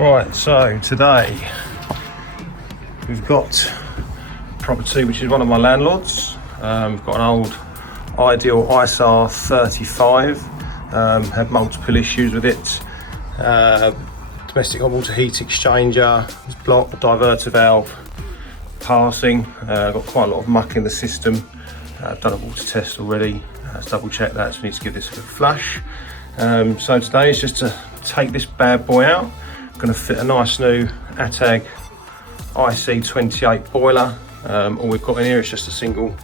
Right, so today we've got property which is one of my landlords. We've got an old Ideal ISR 35, had multiple issues with it. Domestic hot water heat exchanger, it's blocked, diverter valve passing, got quite a lot of muck in the system. I've done a water test already, let's double check that, so we need to give this a good flush. So today is just to take this bad boy out. I'm going to fit a nice new ATAG IC28 boiler. All we've got in here is just a single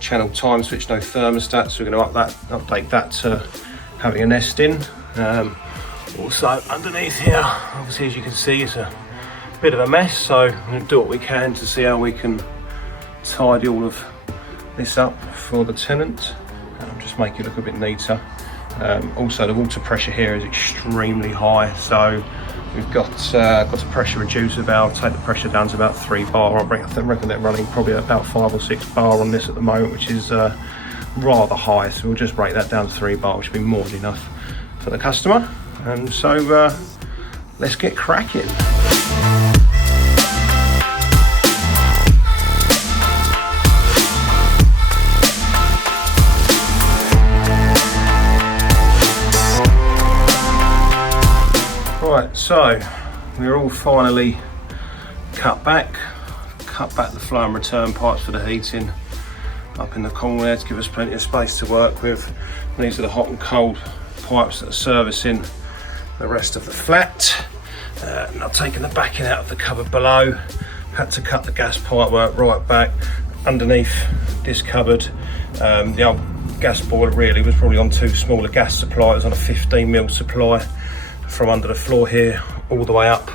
channel time switch, no thermostat, so we're going to update that to having a nest in. Also underneath here, obviously as you can see, it's a bit of a mess, so we're going to do what we can to see how we can tidy all of this up for the tenant, just make it look a bit neater. Also the water pressure here is extremely high, so we've got a pressure reducer valve, take the pressure down to about 3 bar. I reckon they're running probably about 5 or 6 bar on this at the moment, which is rather high, so we'll just break that down to 3 bar, which will be more than enough for the customer. And so let's get cracking. Right, so we're all finally cut back the flow and return pipes for the heating up in the corner there to give us plenty of space to work with. And these are the hot and cold pipes that are servicing the rest of the flat. And I've taken the backing out of the cupboard below, had to cut the gas pipe work right back underneath this cupboard. The old gas boiler really was probably on too small a gas supply. It was on a 15mm supply from under the floor here all the way up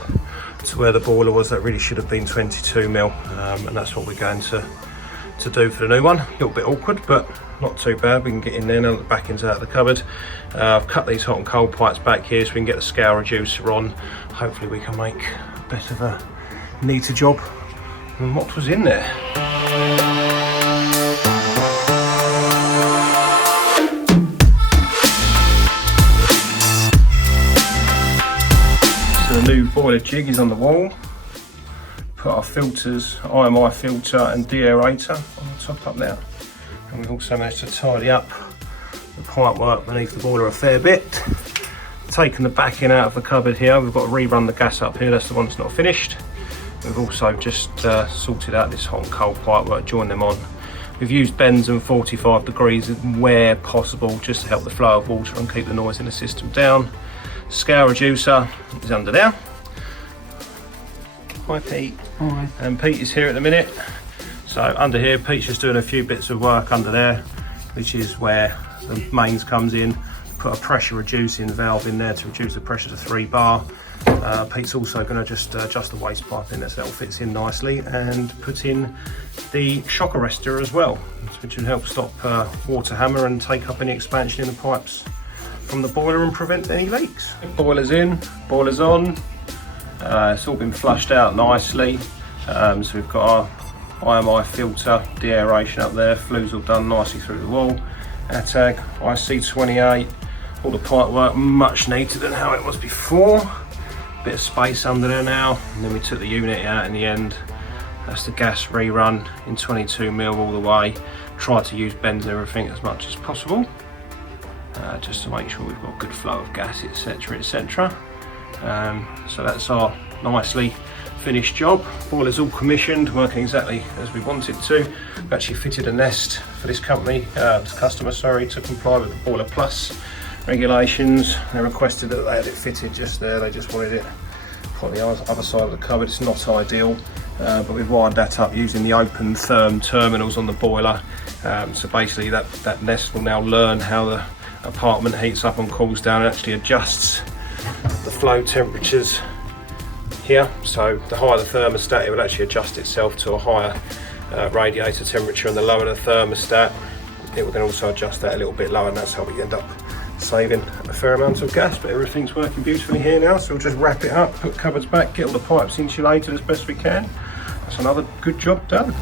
to where the boiler was. That really should have been 22mm, and that's what we're going to do for the new one. A little bit awkward, but not too bad. We can get in there now that the backing's out of the cupboard. I've cut these hot and cold pipes back here so we can get the scale reducer on. Hopefully we can make a bit of a neater job than what was in there. So the new boiler jig is on the wall. Put our filters, IMI filter and deaerator on the top up there. And we've also managed to tidy up the pipe work beneath the boiler a fair bit. Taken the backing out of the cupboard here. We've got to rerun the gas up here, that's the one that's not finished. We've also just sorted out this hot and cold pipe work, joined them on. We've used bends and 45 degrees where possible, just to help the flow of water and keep the noise in the system down. Scale reducer is under there. Hi Pete. Hi. And Pete is here at the minute. So under here, Pete's just doing a few bits of work under there, which is where the mains comes in. Put a pressure reducing valve in there to reduce the pressure to 3 bar. Pete's also going to just adjust the waste pipe in there so that all fits in nicely, and put in the shock arrestor as well, which will help stop water hammer and take up any expansion in the pipes from the boiler and prevent any leaks. Boiler's in, boiler's on. It's all been flushed out nicely. So we've got our IMI filter, deaeration up there, flues all done nicely through the wall. ATAG IC28, all the pipe work much neater than how it was before. Bit of space under there now, and then we took the unit out in the end. That's the gas rerun in 22mm all the way. Try to use bends and everything as much as possible, just to make sure we've got good flow of gas, etc, etc. So that's our nicely finished job. Boiler's all commissioned, working exactly as we want it to. We've actually fitted a nest for this customer, to comply with the Boiler Plus regulations. They requested that they had it fitted just there. They just wanted it on the other side of the cupboard. It's not ideal, but we've wired that up using the open therm terminals on the boiler. So basically that nest will now learn how the apartment heats up and cools down, and actually adjusts the flow temperatures here. So the higher the thermostat, it will actually adjust itself to a higher radiator temperature, and the lower the thermostat, it will then also adjust that a little bit lower, and that's how we end up saving a fair amount of gas. But everything's working beautifully here now, so we'll just wrap it up, put cupboards back, get all the pipes insulated as best we can. That's another good job done.